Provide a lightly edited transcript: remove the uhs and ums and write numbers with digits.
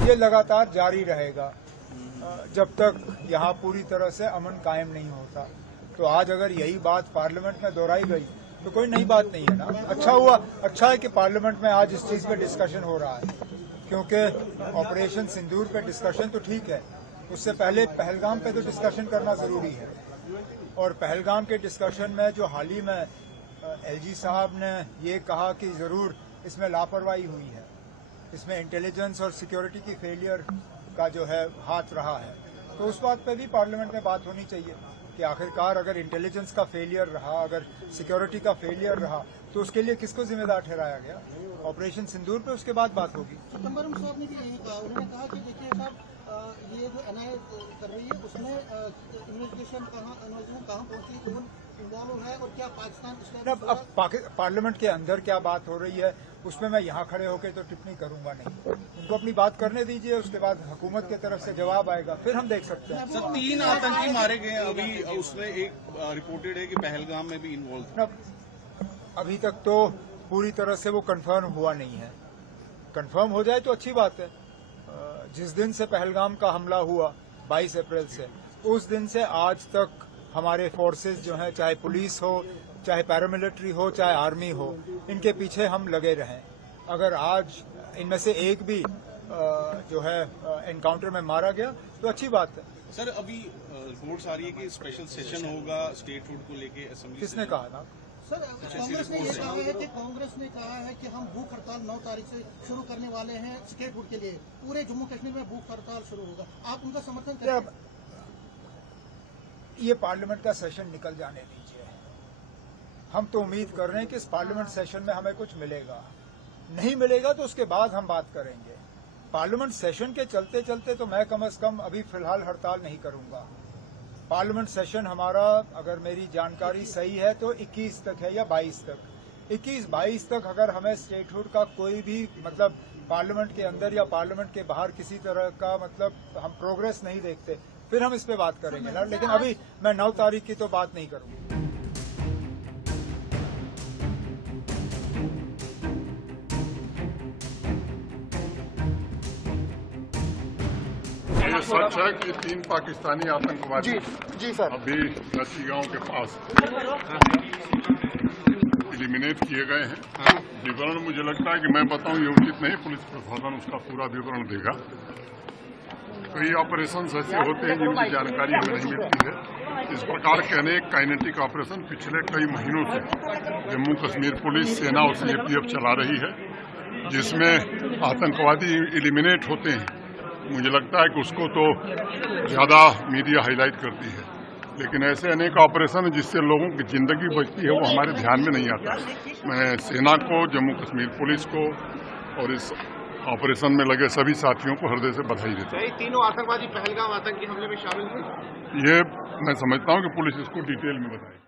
ये लगातार जारी रहेगा जब तक यहाँ पूरी तरह से अमन कायम नहीं होता। तो आज अगर यही बात पार्लियामेंट में दोहराई गई तो कोई नई बात नहीं है ना। अच्छा हुआ, अच्छा है कि पार्लियामेंट में आज इस चीज पे डिस्कशन हो रहा है, क्योंकि ऑपरेशन सिंदूर पे डिस्कशन तो ठीक है, उससे पहले पहलगाम पे तो डिस्कशन करना जरूरी है। और पहलगाम के डिस्कशन में जो हाल ही में एलजी साहब ने ये कहा कि जरूर इसमें लापरवाही हुई है, इसमें इंटेलिजेंस और सिक्योरिटी की फेलियर का जो है हाथ रहा है, तो उस बात पे भी पार्लियामेंट में बात होनी चाहिए कि आखिरकार अगर इंटेलिजेंस का फेलियर रहा, अगर सिक्योरिटी का फेलियर रहा, तो उसके लिए किसको जिम्मेदार ठहराया गया। ऑपरेशन सिंदूर पे उसके बाद बात होगी। चिदम्बरम साहब ने भी यही कहा, उन्होंने कहा कि देखिए साहब ये जो एनआईए कर रही है उसमें इन्वेस्टिगेशन कहाँ पहुंची, कौन इन्वॉल्व है और क्या पाकिस्तान। अब पार्लियामेंट के अंदर क्या बात हो रही है उसमें मैं यहाँ खड़े होकर तो टिप्पणी करूंगा नहीं। उनको अपनी बात करने दीजिए, उसके बाद हुकूमत की तरफ से जवाब आएगा, फिर हम देख सकते हैं। सर 3 आतंकी मारे गए, अभी उसमें एक रिपोर्टेड है कि पहलगाम में भी इन्वॉल्व। अभी तक तो पूरी तरह से वो कंफर्म हुआ नहीं है। कंफर्म हो जाए तो अच्छी बात है। जिस दिन से पहलगाम का हमला हुआ 22 अप्रैल से, उस दिन से आज तक हमारे फोर्सेस जो हैं, चाहे पुलिस हो, चाहे पैरामिलिट्री हो, चाहे आर्मी हो, इनके पीछे हम लगे रहें। अगर आज इनमें से एक भी जो है एनकाउंटर में मारा गया तो अच्छी बात है। सर अभी रिपोर्ट्स आ रही है कि स्पेशल सेशन होगा स्टेट फूड को लेके असेंबली। किसने कहा ना? सर कांग्रेस ने ये कहा है कि कांग्रेस ने कहा है कि हम भूख हड़ताल 9 तारीख से शुरू करने वाले हैं स्टेट फूड के लिए, पूरे जम्मू कश्मीर में भूख हड़ताल शुरू होगा। आप उनका समर्थन करें? ये पार्लियामेंट का सेशन निकल जाने दीजिए। हम तो उम्मीद कर रहे हैं कि इस पार्लियामेंट सेशन में हमें कुछ मिलेगा, नहीं मिलेगा तो उसके बाद हम बात करेंगे। पार्लियामेंट सेशन के चलते चलते तो मैं कम से कम अभी फिलहाल हड़ताल नहीं करूंगा। पार्लियामेंट सेशन हमारा, अगर मेरी जानकारी सही है, तो 21 तक है या 22 तक। 21-22 तक अगर हमें स्टेटहुड का कोई भी मतलब पार्लियामेंट के अंदर या पार्लियामेंट के बाहर किसी तरह का मतलब हम प्रोग्रेस नहीं देखते, फिर हम इस पे बात करेंगे ना। लेकिन अभी मैं 9 तारीख की तो बात नहीं करूंगा। ये सच है कि 3 पाकिस्तानी आतंकवादी जी सर अभी नसी गांव के पास एलिमिनेट किए गए हैं। विवरण मुझे लगता है कि मैं बताऊं ये उचित नहीं, पुलिस प्रशासन उसका पूरा विवरण देगा। कई ऑपरेशन ऐसे होते हैं जिनकी जानकारी हमें नहीं मिलती है। इस प्रकार के अनेक काइनेटिक ऑपरेशन पिछले कई महीनों से जम्मू कश्मीर पुलिस, सेना और सीआरपीएफ चला रही है, जिसमें आतंकवादी एलिमिनेट होते हैं। मुझे लगता है कि उसको तो ज्यादा मीडिया हाईलाइट करती है, लेकिन ऐसे अनेक ऑपरेशन जिससे लोगों की जिंदगी बचती है वो हमारे ध्यान में नहीं आता। मैं सेना को, जम्मू कश्मीर पुलिस को और इस ऑपरेशन में लगे सभी साथियों को हृदय से बधाई देता हूं। तीनों आतंकवादी पहलगाम आतंकी हमले में शामिल थे। ये मैं समझता हूं कि पुलिस इसको डिटेल में बताएगी।